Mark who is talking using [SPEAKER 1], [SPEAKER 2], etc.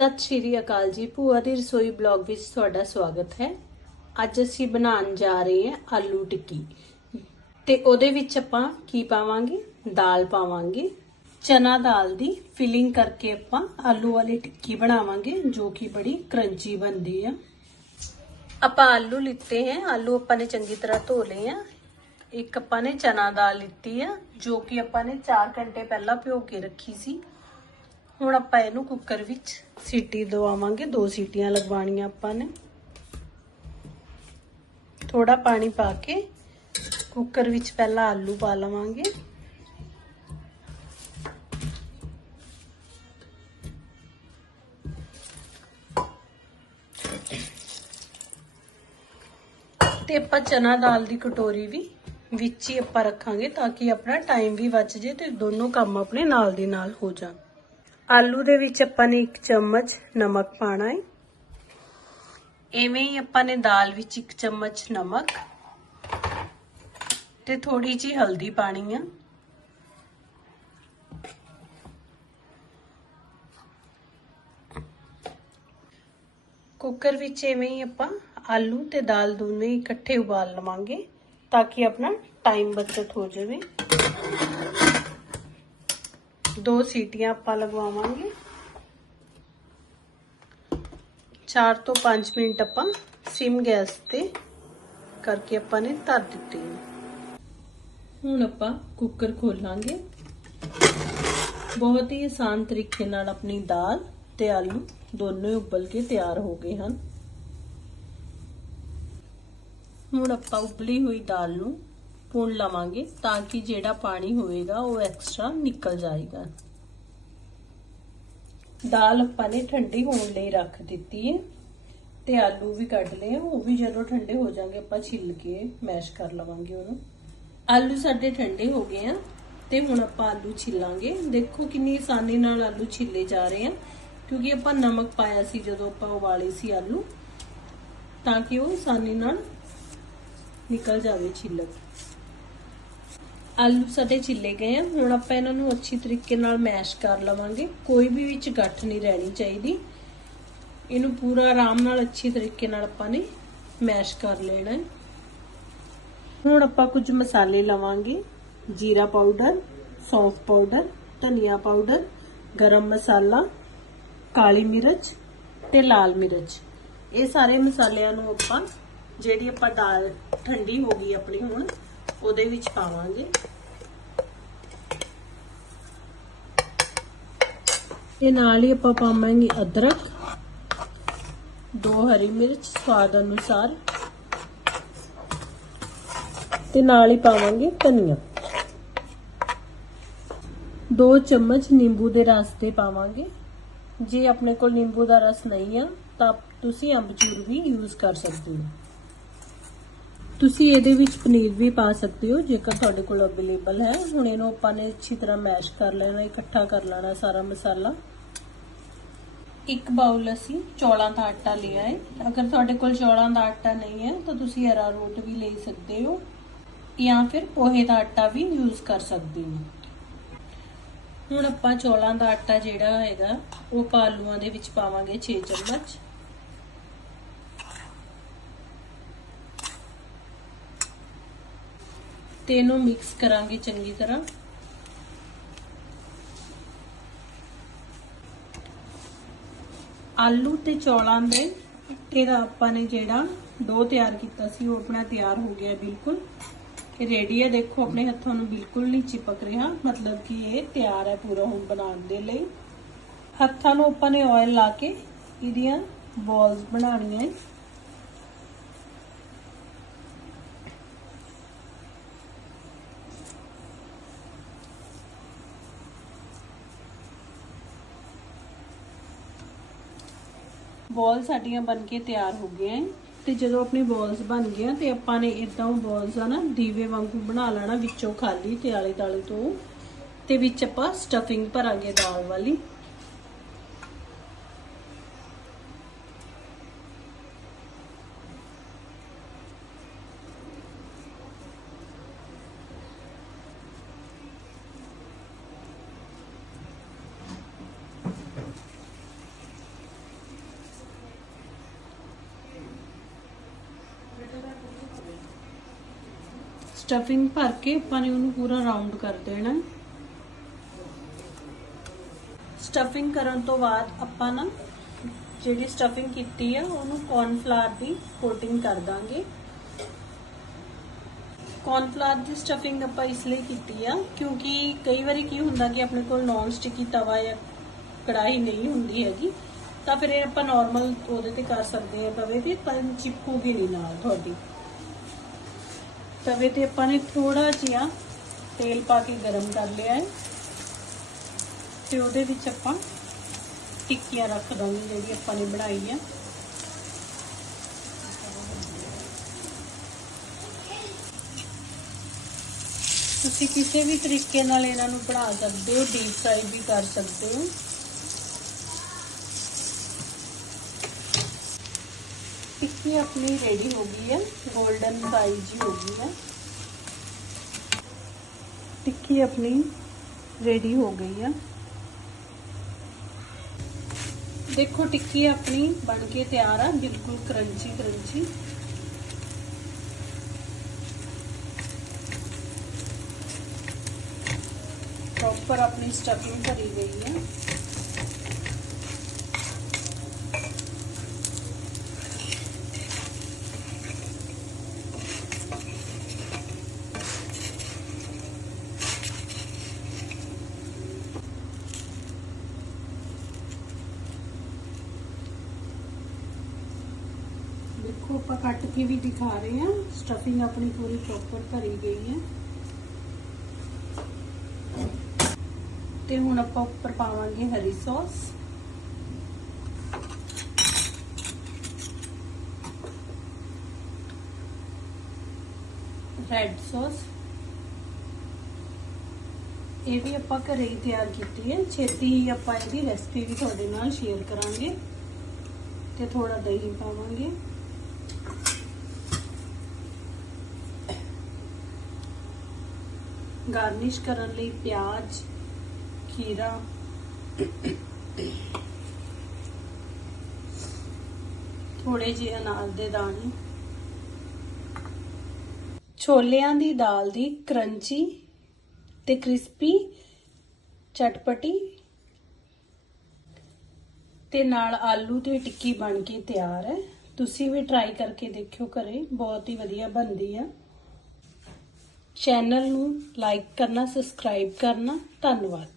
[SPEAKER 1] ਸਤਿ ਸ਼੍ਰੀ ਅਕਾਲ ਜੀ। ਭੂਆ ਦੀ ਰਸੋਈ ਬਲੌਗ ਵਿੱਚ ਤੁਹਾਡਾ ਸਵਾਗਤ ਹੈ। ਅੱਜ ਅਸੀਂ ਬਣਾਉਣ ਜਾ ਰਹੇ ਹਾਂ ਆਲੂ ਟਿੱਕੀ। ਤੇ ਉਹਦੇ ਵਿੱਚ ਆਪਾਂ ਕੀ ਪਾਵਾਂਗੇ? ਦਾਲ ਪਾਵਾਂਗੇ। ਚਨਾ ਦਾਲ ਦੀ ਫਿਲਿੰਗ ਕਰਕੇ ਆਪਾਂ ਆਲੂ ਵਾਲੀ ਟਿੱਕੀ ਬਣਾਵਾਂਗੇ, ਜੋ ਕਿ ਬੜੀ ਕਰੰਚੀ ਬਣਦੀ ਆ। ਆਪਾਂ ਆਲੂ ਲਿੱਤੇ ਹੈ। ਆਲੂ ਆਪਾਂ ਨੇ ਚੰਗੀ ਤਰ੍ਹਾਂ ਧੋ ਲਏ ਆ। ਇੱਕ ਆਪਾਂ ਨੇ ਚਨਾ ਦਾਲ ਲਿੱਤੀ ਆ, ਜੋ ਕਿ ਆਪਾਂ ਨੇ 4 ਘੰਟੇ ਪਹਿਲਾਂ ਭਿਓ ਕੇ ਰੱਖੀ ਸੀ। ਹੁਣ ਆਪਾਂ ਇਹਨੂੰ ਕੁੱਕਰ ਵਿੱਚ ਸੀਟੀ ਦਵਾਵਾਂਗੇ। ਦੋ ਸੀਟੀਆਂ ਲਗਵਾਉਣੀਆਂ ਆਪਾਂ ਨੇ। ਥੋੜਾ ਪਾਣੀ ਪਾ ਕੇ ਕੁੱਕਰ ਵਿੱਚ ਪਹਿਲਾਂ ਆਲੂ ਪਾ ਲਵਾਂਗੇ। ਤੇ ਆਪਾਂ ਚਨਾ ਦਾਲ ਦੀ ਕਟੋਰੀ ਵੀ ਵਿੱਚ ਹੀ ਆਪਾਂ ਰੱਖਾਂਗੇ ਤਾਂ ਕਿ ਆਪਣਾ ਟਾਈਮ ਵੀ ਬਚ ਜੇ ਤੇ ਦੋਨੋਂ ਕੰਮ ਆਪਣੇ ਨਾਲ ਦੀ ਨਾਲ ਹੋ ਜਾਣ। ਆਲੂ ਦੇ ਵਿੱਚ ਆਪਾਂ ਨੇ 1 ਚਮਚ ਨਮਕ ਪਾਣਾ ਹੈ ਐਵੇਂ ਹੀ ਆਪਾਂ ਨੇ ਦਾਲ ਵਿੱਚ 1 ਚਮਚ ਨਮਕ ਤੇ ਥੋੜੀ ਜਿਹੀ ਹਲਦੀ ਪਾਣੀ ਆ। ਕੁੱਕਰ ਵਿੱਚ ਐਵੇਂ ਹੀ ਆਪਾਂ ਆਲੂ ਤੇ ਦਾਲ ਦੋਨੇ ਇਕੱਠੇ ਉਬਾਲ ਲਵਾਂਗੇ ਤਾਂ ਕਿ ਆਪਣਾ ਟਾਈਮ ਬਚਤ ਹੋ ਜਾਵੇ। ਦੋ ਸੀਟੀਆਂ ਆਪਾਂ ਲਗਵਾਵਾਂਗੇ। 4 ਤੋਂ 5 ਮਿੰਟ ਆਪਾਂ ਸਿਮ ਗੈਸ ਤੇ ਕਰਕੇ ਆਪਾਂ ਨੇ ਧਰ ਦਿੱਤੀ ਹੁਣ ਆਪਾਂ ਕੁੱਕਰ ਖੋਲਾਂਗੇ। ਬਹੁਤ ਹੀ ਆਸਾਨ ਤਰੀਕੇ ਨਾਲ ਆਪਣੀ ਦਾਲ ਤੇ ਆਲੂ ਦੋਨੋਂ ਉਬਲ ਕੇ ਤਿਆਰ ਹੋ ਗਏ ਹਨ। ਹੁਣ ਆਪਾਂ ਉਬਲੀ ਹੋਈ ਦਾਲ ਨੂੰ ਭੁੰਨ ਲਵਾਂਗੇ ਤਾਂ ਕਿ ਜਿਹੜਾ ਪਾਣੀ ਹੋਏਗਾ ਉਹ ਐਕਸਟਰਾ ਨਿਕਲ ਜਾਏਗਾ। ਦਾਲ ਆਪਾਂ ਨੇ ਠੰਡੀ ਹੋਣ ਲਈ ਰੱਖ ਦਿੱਤੀ ਹੈ ਤੇ ਆਲੂ ਵੀ ਕੱਢ ਲਏ ਉਹ ਵੀ ਜਦੋਂ ਠੰਡੇ ਹੋ ਜਾਣਗੇ ਆਪਾਂ ਛਿੱਲ ਕੇ ਮੈਸ਼ ਕਰ ਲਵਾਂਗੇ ਉਹਨੂੰ। ਆਲੂ ਸਾਡੇ ਠੰਡੇ ਹੋ ਗਏ ਆ ਤੇ ਹੁਣ ਆਪਾਂ ਆਲੂ ਛਿੱਲਾਂਗੇ। ਦੇਖੋ ਕਿੰਨੀ ਆਸਾਨੀ ਨਾਲ ਆਲੂ ਛਿੱਲੇ ਜਾ ਰਹੇ ਆ, ਕਿਉਂਕਿ ਆਪਾਂ ਨਮਕ ਪਾਇਆ ਸੀ ਜਦੋਂ ਆਪਾਂ ਉਬਾਲੇ ਸੀ ਆਲੂ, ਤਾਂ ਕਿ ਉਹ ਆਸਾਨੀ ਨਾਲ ਨਿਕਲ ਜਾਵੇ ਛਿੱਲਕ। ਆਲੂ ਸਾਡੇ ਛਿੱਲੇ ਗਏ ਆ। ਹੁਣ ਆਪਾਂ ਇਹਨਾਂ ਨੂੰ ਅੱਛੀ ਤਰੀਕੇ ਨਾਲ ਮੈਸ਼ ਕਰ ਲਵਾਂਗੇ। ਕੋਈ ਵੀ ਵਿੱਚ ਗੱਠ ਨਹੀਂ ਰਹਿਣੀ ਚਾਹੀਦੀ। ਇਹਨੂੰ ਪੂਰਾ ਆਰਾਮ ਨਾਲ ਅੱਛੀ ਤਰੀਕੇ ਨਾਲ ਆਪਾਂ ਨੇ ਮੈਸ਼ ਕਰ ਲੈਣਾ ਹੈ। ਹੁਣ ਆਪਾਂ ਕੁਝ ਮਸਾਲੇ ਲਵਾਂਗੇ। ਜੀਰਾ ਪਾਊਡਰ, ਸੌਂਫ ਪਾਊਡਰ, ਧਨੀਆ ਪਾਊਡਰ, ਗਰਮ ਮਸਾਲਾ, ਕਾਲੀ ਮਿਰਚ ਤੇ ਲਾਲ ਮਿਰਚ। ਇਹ ਸਾਰੇ ਮਸਾਲਿਆਂ ਨੂੰ ਆਪਾਂ ਜਿਹੜੀ ਆਪਾਂ ਦਾਲ ਠੰਡੀ ਹੋ ਗਈ ਆਪਣੀ ਹੁਣ ਉਹਦੇ ਵਿੱਚ ਪਾਵਾਂਗੇ। ਤੇ ਨਾਲ ਹੀ ਆਪਾਂ ਪਾਵਾਂਗੇ ਅਦਰਕ, ਦੋ ਹਰੀ ਮਿਰਚ ਸਵਾਦ ਅਨੁਸਾਰ। ਤੇ ਨਾਲ ਹੀ ਪਾਵਾਂਗੇ ਧਨੀਆ। ਦੋ ਚਮਚ ਨਿੰਬੂ ਦੇ ਰਸ ਦੇ ਪਾਵਾਂਗੇ। ਜੇ ਆਪਣੇ ਕੋਲ ਨਿੰਬੂ ਦਾ ਰਸ ਨਹੀਂ ਆ, ਤਾਂ ਤੁਸੀਂ ਅੰਬਚੂਰ ਵੀ ਯੂਜ਼ ਕਰ ਸਕਦੇ ਹੋ। ਤੁਸੀਂ ਇਹਦੇ ਵਿੱਚ ਪਨੀਰ ਵੀ ਪਾ ਸਕਦੇ ਹੋ, ਜੇਕਰ ਤੁਹਾਡੇ ਕੋਲ ਅਵੇਲੇਬਲ ਹੈ। ਹੁਣ ਇਹਨੂੰ ਆਪਾਂ ਨੇ ਅੱਛੀ ਤਰ੍ਹਾਂ ਮੈਸ਼ ਕਰ ਲੈਣਾ, ਇਕੱਠਾ ਕਰ ਲੈਣਾ ਸਾਰਾ ਮਸਾਲਾ। ਇੱਕ ਬਾਉਲ ਅਸੀਂ ਚੌਲਾਂ ਦਾ ਆਟਾ ਲਿਆ ਹੈ। ਅਗਰ ਤੁਹਾਡੇ ਕੋਲ ਚੌਲਾਂ ਦਾ ਆਟਾ ਨਹੀਂ ਹੈ, ਤਾਂ ਤੁਸੀਂ ਅਰਾਰੋਟ ਵੀ ਲੈ ਸਕਦੇ ਹੋ, ਜਾਂ ਫਿਰ ਪੋਹੇ ਦਾ ਆਟਾ ਵੀ ਯੂਜ਼ ਕਰ ਸਕਦੇ ਹੋ। ਹੁਣ ਆਪਾਂ ਚੌਲਾਂ ਦਾ ਆਟਾ ਜਿਹੜਾ ਹੈਗਾ, ਉਹ ਪਾਲੂਆਂ ਦੇ ਵਿੱਚ ਪਾਵਾਂਗੇ 6 ਚਮਚ। ਤੇ ਇਹਨੂੰ ਮਿਕਸ ਕਰਾਂਗੇ ਚੰਗੀ ਤਰ੍ਹਾਂ। ਆਲੂ ਤੇ ਚੌਲਾਂ ਦੇ ਆਟੇ ਦਾ ਆਪਾਂ ਨੇ ਜਿਹੜਾ ਡੋ ਤਿਆਰ ਕੀਤਾ ਸੀ, ਉਹ ਆਪਣਾ ਤਿਆਰ ਹੋ ਗਿਆ ਬਿਲਕੁਲ। ਇਹ ਰੈਡੀ ਹੈ। ਦੇਖੋ, ਆਪਣੇ ਹੱਥਾਂ ਨੂੰ ਬਿਲਕੁਲ ਨਹੀਂ ਚਿਪਕ ਰਿਹਾ। ਮਤਲਬ ਕਿ ਇਹ ਤਿਆਰ ਹੈ ਪੂਰਾ ਹੁਣ ਬਣਾਉਣ ਦੇ ਲਈ। ਹੱਥਾਂ ਨੂੰ ਆਪਾਂ ਨੇ ਆਇਲ ਲਾ ਕੇ ਇਹਦੀਆਂ ਬਾਲਸ ਬਣਾਉਣੀਆਂ ਹੈ। ਬੋਲ ਸਾਡੀਆਂ ਬਣ ਕੇ ਤਿਆਰ ਹੋ ਗਈਆਂ ਤੇ ਜਦੋਂ ਆਪਣੀ ਬੋਲਸ ਬਣ ਗਈਆਂ, ਤੇ ਆਪਾਂ ਨੇ ਇਦਾਂ ਬੋਲਸ ਆ ਨਾ, ਦੀਵੇ ਵਾਂਗੂ ਬਣਾ ਲੈਣਾ ਵਿੱਚੋਂ ਖਾਲੀ ਤੇ ਆਲੇ ਦਾਲੇ ਤੋਂ। ਤੇ ਵਿੱਚ ਆਪਾਂ ਸਟਫਿੰਗ ਭਰਾਂਗੇ ਦਾਲ ਵਾਲੀ। ਸਟਫਿੰਗ ਭਰ ਕੇ ਆਪਾਂ ਨੇ ਉਹਨੂੰ ਪੂਰਾ ਰਾਉਂਡ ਕਰ ਦੇਣਾ ਸਟਫਿੰਗ ਕਰਨ ਤੋਂ ਬਾਅਦ ਆਪਾਂ ਨਾ ਜਿਹੜੀ ਸਟਫਿੰਗ ਕੀਤੀ ਆ, ਉਹਨੂੰ ਕੌਰਨਫਲਾਵਰ ਦੀ ਕੋਟਿੰਗ ਕਰ ਦਾਂਗੇ। ਕੌਰਨਫਲਾਵਰ ਦੀ ਸਟਫਿੰਗ ਆਪਾਂ ਇਸ ਲਈ ਕੀਤੀ ਆ, ਕਿਉਂਕਿ ਕਈ ਵਾਰੀ ਕੀ ਹੁੰਦਾ ਕਿ ਆਪਣੇ ਕੋਲ ਨੌਨ ਸਟਿਕੀ ਤਵਾ ਜਾਂ ਕੜਾਈ ਨਹੀਂ ਹੁੰਦੀ ਹੈਗੀ, ਤਾਂ ਫਿਰ ਇਹ ਆਪਾਂ ਨਾਰਮਲ ਉਹਦੇ ਤੇ ਕਰ ਸਕਦੇ ਹਾਂ ਤਵੇ ਤੇ ਪਰ ਚਿਪਕੂਗੀ ਨਹੀਂ ਨਾਲ ਤੁਹਾਡੀ। ਤਵੇ ਤੇ ਆਪਾਂ ਨੇ ਥੋੜਾ ਜਿਹਾ ਤੇਲ ਪਾ ਕੇ ਗਰਮ ਕਰ ਲਿਆ ਹੈ। ਤੇ ਉਹਦੇ ਵਿੱਚ ਆਪਾਂ ਟਿੱਕੀਆਂ ਰੱਖ ਦਾਂਗੇ ਜਿਹੜੀ ਆਪਾਂ ਨੇ ਬਣਾਈ ਆ। ਤੁਸੀਂ ਕਿਸੇ ਵੀ ਤਰੀਕੇ ਨਾਲ ਇਹਨਾਂ ਨੂੰ ਬਣਾ ਸਕਦੇ ਹੋ ਡੀਪ ਫਰਾਈ ਵੀ ਕਰ ਸਕਦੇ ਹੋ। ਟਿੱਕੀ ਆਪਣੀ ਰੈਡੀ ਹੋ ਗਈ ਹੈ 골ਡਨ ਫਰਾਈ ਜੀ ਹੋ ਗਈ ਹੈ ਟਿੱਕੀ ਆਪਣੀ ਰੈਡੀ ਹੋ ਗਈ ਹੈ ਦੇਖੋ ਟਿੱਕੀ ਆਪਣੀ ਬਣ ਕੇ ਤਿਆਰ ਆ ਬਿਲਕੁਲ ਕਰੰਚੀ ਕਰੰਚੀ ਪ੍ਰੋਪਰ ਆਪਣੀ ਸਟਫਿੰਗ ਭਰੀ ਦੇਖੋ, ਆਪਾਂ ਕੱਟ ਕੇ ਵੀ ਦਿਖਾ ਰਹੇ ਹਾਂ। ਸਟਫਿੰਗ ਆਪਣੀ ਪੂਰੀ ਪ੍ਰੋਪਰ ਭਰੀ ਗਈ ਹੈ। ਤੇ ਹੁਣ ਆਪਾਂ ਉੱਪਰ ਪਾਵਾਂਗੇ ਹਰੀ ਸੌਸ। ਰੈੱਡ ਸੌਸ ਇਹ ਵੀ ਆਪਾਂ ਘਰੇ ਹੀ ਤਿਆਰ ਕੀਤੀ ਹੈ। ਛੇਤੀ ਹੀ ਆਪਾਂ ਇਹਦੀ ਰੈਸਪੀ ਵੀ ਤੁਹਾਡੇ ਨਾਲ ਸ਼ੇਅਰ ਕਰਾਂਗੇ। ਤੇ ਥੋੜਾ ਦਹੀਂ ਪਾਵਾਂਗੇ। ਗਾਰਨਿਸ਼ ਕਰਨ ਲਈ ਪਿਆਜ਼, ਖੀਰਾ ਥੋੜੇ ਜਿਹੇ ਅਨਾਰ ਦੇ ਦਾਣੇ, ਛੋਲਿਆਂ ਦੀ ਦਾਲ ਦੀ ਕਰੰਚੀ ਤੇ ਕ੍ਰਿਸਪੀ ਚਟਪਟੀ ਤੇ ਨਾਲ ਆਲੂ ਤੇ ਟਿੱਕੀ ਬਣ ਕੇ ਤਿਆਰ ਹੈ। ਤੁਸੀਂ ਵੀ ਟਰਾਈ ਕਰਕੇ ਦੇਖਿਓ ਘਰੇ, ਬਹੁਤ ਹੀ ਵਧੀਆ ਬਣਦੀ ਆ। ਚੈਨਲ ਨੂੰ ਲਾਈਕ ਕਰਨਾ ਸਬਸਕ੍ਰਾਈਬ ਕਰਨਾ, ਧੰਨਵਾਦ।